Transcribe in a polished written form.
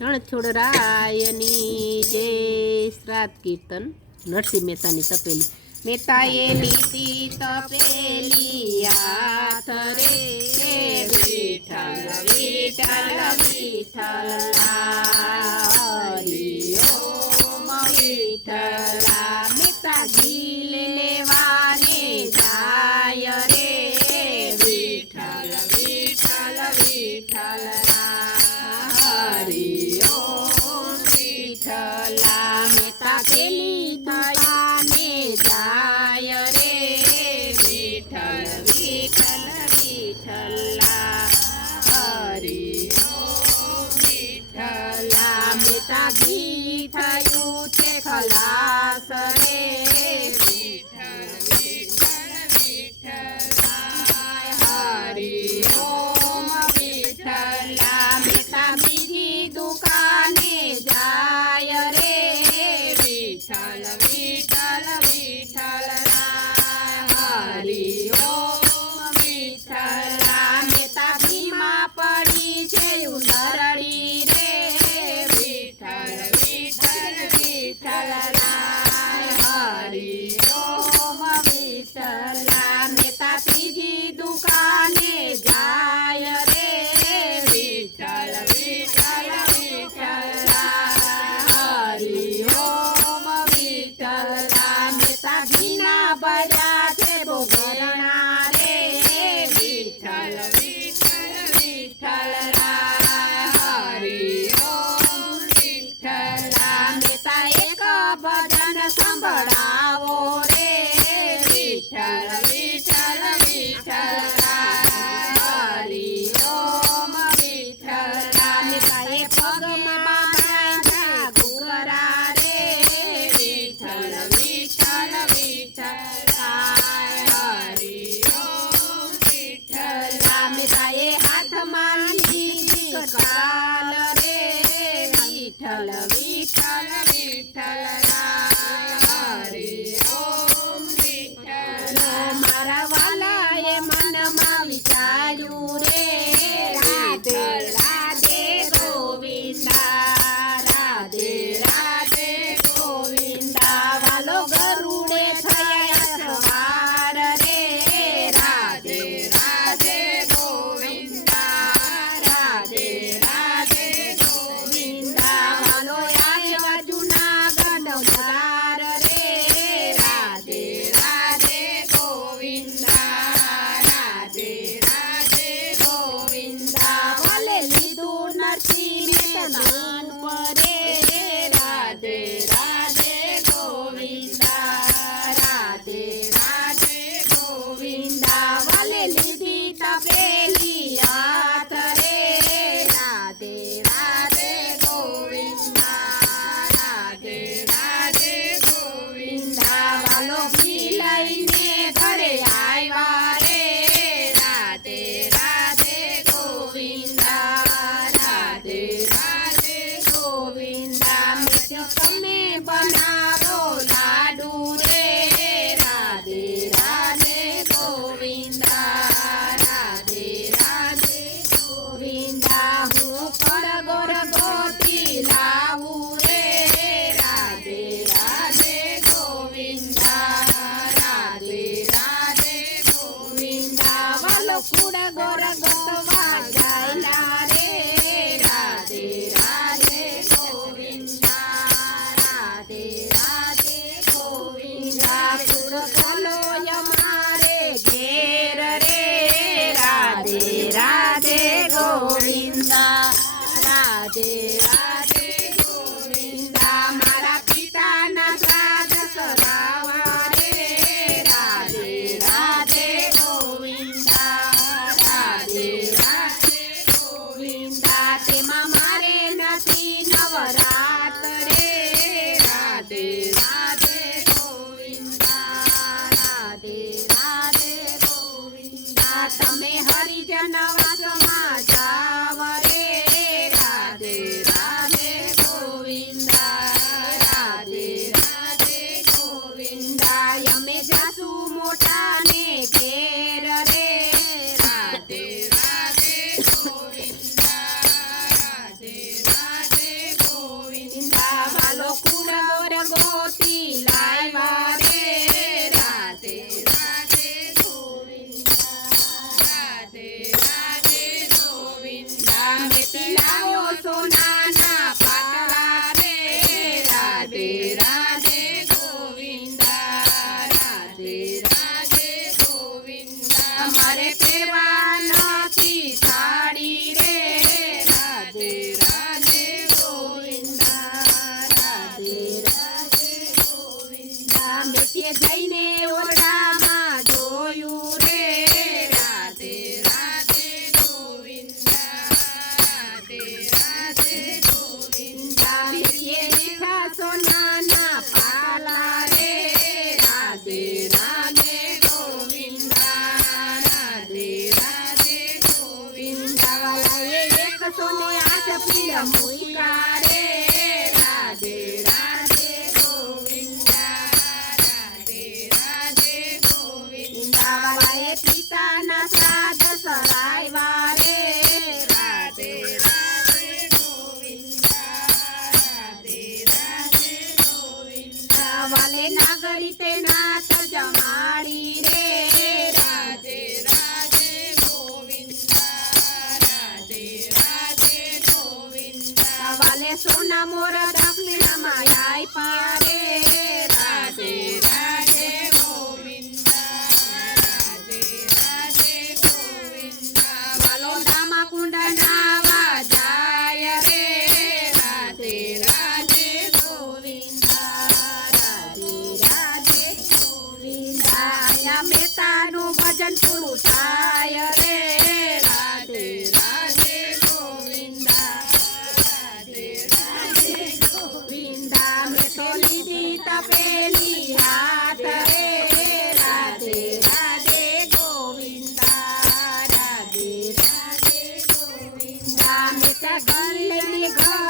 રણછોડરાયની જય શ્રાદ્ધ કીર્તન નરસિંહ મહેતાની તપેલી મહેતાએ લીધી તપેલી હાથ રે વિઠ્ઠલ વિઠ્ઠલ વિઠ્ઠલ હરિ ઓમ વિઠ્ઠલા મહેતા ઘી લેવાને જાય રે વિઠ્ઠલ વિઠ્ઠલ વિઠ્ઠલ હરિ ઓમ વિઠ્ઠલા મહેતા પેલી દુકાને જાય રે વિઠ્ઠલ વિઠ્ઠલ વિઠ્ઠલા હરિ ઓમ વિઠ્ઠલા મહેતા ઘી થયું છે ખલાસ રે વિઠ્ઠલ વિઠ્ઠલ વિઠ્ઠલા હરિ ઓમ વિઠ્ઠલા મહેતા બીજી દુકાને જાય રે વિઠ્ઠલ વિઠ્ઠલ વિઠ્ઠલા હરિ ઓમ વિઠ્ઠલા મહેતા ભીમા પડી છે ઉંદરડી રે વિઠ્ઠલ વિઠ્ઠલ વિઠ્ઠલા હરિ ઓમ વિઠ્ઠલા મહેતા ત્રીજી દુકાને જાય રે વિઠ્ઠલ વિઠ્ઠલ વિઠ્ઠલા હરિ ઓમ વિઠ્ઠલા મહેતા ઘીના બળ્યા છે બોગરણા રે વિઠ્ઠલ વિઠ્ઠલ વિઠ્ઠલા હરિ ઓમ વિઠ્ઠલા મહેતા એક ભજન સંભળાવો રે વિઠ્ઠલ વિઠ્ઠલ વિઠ્ઠલા હરિ ઓમ વિઠ્ઠલા મહેતાએ પગમાં બાંધ્યા ઘૂઘરા રે વિઠ્ઠલ વિઠ્ઠલ વિઠ્ઠલા હરિ ઓમ વિઠ્ઠલા મહેતાએ હાથમાં લીધી કાલ રે વિઠ્ઠલ વિઠ્ઠલ વિઠ્ઠલા હરિ ઓમ વિઠ્ઠલા મારા વાલાએ મનમાં વિચાર્યું રે રાધે રાધે ગોવિંદા રાધે રાધે ગોવિંદા વાલો ગરુડે થયા સવાર રે રાધે રાધે ગોવિંદા રાધે રાધે ગોવિંદા વાલો આવ્યા જુનાગઢ ઉતાર રે રાધે રાધે ગોવિંદા રાધે રાધે ગોવિંદા વાલે લીધું નરસિંહ મહેતાનું પરે રાધે રાધે ગોવિંદા રાધે રાધે ગોવિંદા વાલે લીધી તપેલી હાથ રે રાધે રાધે ગોવિંદા રાધે રાધે ગોવિંદા વાલો ઘી લઈને ઘરે આવ્યા રે રાધે રાધે ગોવિંદા રાધે રાધે ગોવિંદા મેથી તમે બનાવો લાડુ રે રાધે રાધે ગોવિંદા રાધે રાધે ગોવિંદા હું કડગોર ગોતી લાવું રે રાધે રાધે ગોવિંદા રાધે રાધે ગોવિંદા વાલો કુડગોર ગોતવા જાયલા રે રાધે રાધે ગોવિંદા રાધે રાધે ગોવિંદા કુડગલો અમારે ઘેર રે રાધે રાધે ગોવિંદા રાધે રાધે ગોવિંદા મારા પિતાના શ્રાદ્ધ કરાવવા રે રાધે રાધે ગોવિંદા રાધે રાધે ગોવિંદા તેમાં મારે નથી નવરાત રે રાધે રાધે ગોવિંદા રાધે રાધે ગોવિંદા તમે હરિજન વાસમાં જાવ રે રાધે રાધે ભલે સોના મોર દક્ષિણામાં આપ્યા રે રાધે રાધે ગોવિંદા રાધે રાધે ગોવિંદા વાલો દામા કુંડ નાવા જાય રે રાધે રાધે ગોવિંદા રાધે રાધે ગોવિંદા આયા મહેતાનું ભજન પૂરું થાય રે રાધે રાધે ગોવિંદા રાધે રાધે ગોવિંદા મેં તો લીધી તપેલી હાથ રે રાધે રાધે ગોવિંદા રાધે રાધે ગોવિંદા મેં તો ઘર લઈને ઘર